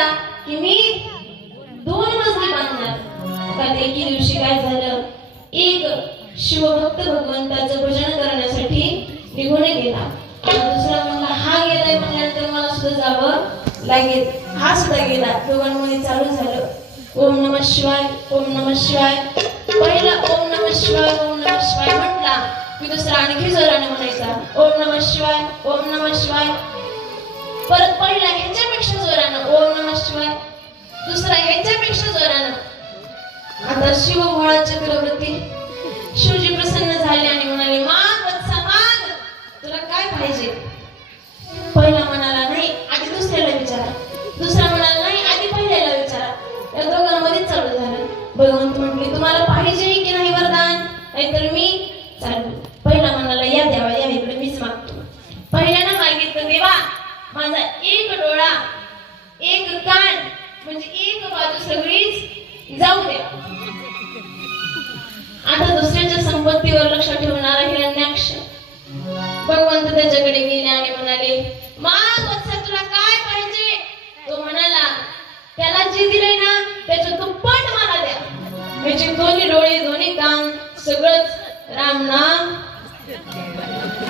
करा की मी 2 मजली बांधणार. पण एके दिवशी काय झालं, एक शिवभक्त भगवंताचं भजन करण्यासाठी निघून गेला. दुसरा म्हणला हा गेलाय म्हणल्यानंतर मला सुद्धा जावं लागेल. हा सुद्धा गेला. दोघांमध्ये चालू झालं ओम नमः शिवाय, ओम नमः शिवाय. पहिला ओम नमः शिवाय, ओम नमः शिवाय म्हटला की दुसरा आणखी जोराने म्हणायचा ओम नमः शिवाय, ओम नमः शिवाय. परत पहिला ह्याच्यापेक्षा जोरानं ओम नमः शिवाय, दुसरा ह्याच्यापेक्षा जोरानं. आता शिवभोळा चक्रवर्ती शिवजी प्रसन्न झाले आणि म्हणाले माग वत्सा माग, तुला काय पाहिजे. पहिला म्हणाला नाही आधी दुसऱ्याला विचारा, दुसरा म्हणाला नाही आधी पहिल्याला विचारा. या दोघांमध्ये चालू झालं. भगवंत म्हटले तुम्हाला पाहिजे की नाही वरदान, नाहीतर मी चालू. पहिला म्हणाला या देवा या इकडे मीच मागतो. पहिल्यानं मागितलं देवा माझा एक डोळा एक कान म्हणजे एक बाजू सगळीच जाऊ द्या. आता दुसऱ्याच्या संपत्तीवर लक्ष ठेवणारा हिरण्याक्ष भगवंत त्याच्याकडे गेले आणि म्हणाले माग वत्सा तुला काय पाहिजे. तो म्हणाला त्याला जे दिले ना त्याचं दुप्पट मला द्या. त्याचे दोन्ही डोळे दोन्ही कान सगळंच राम नाम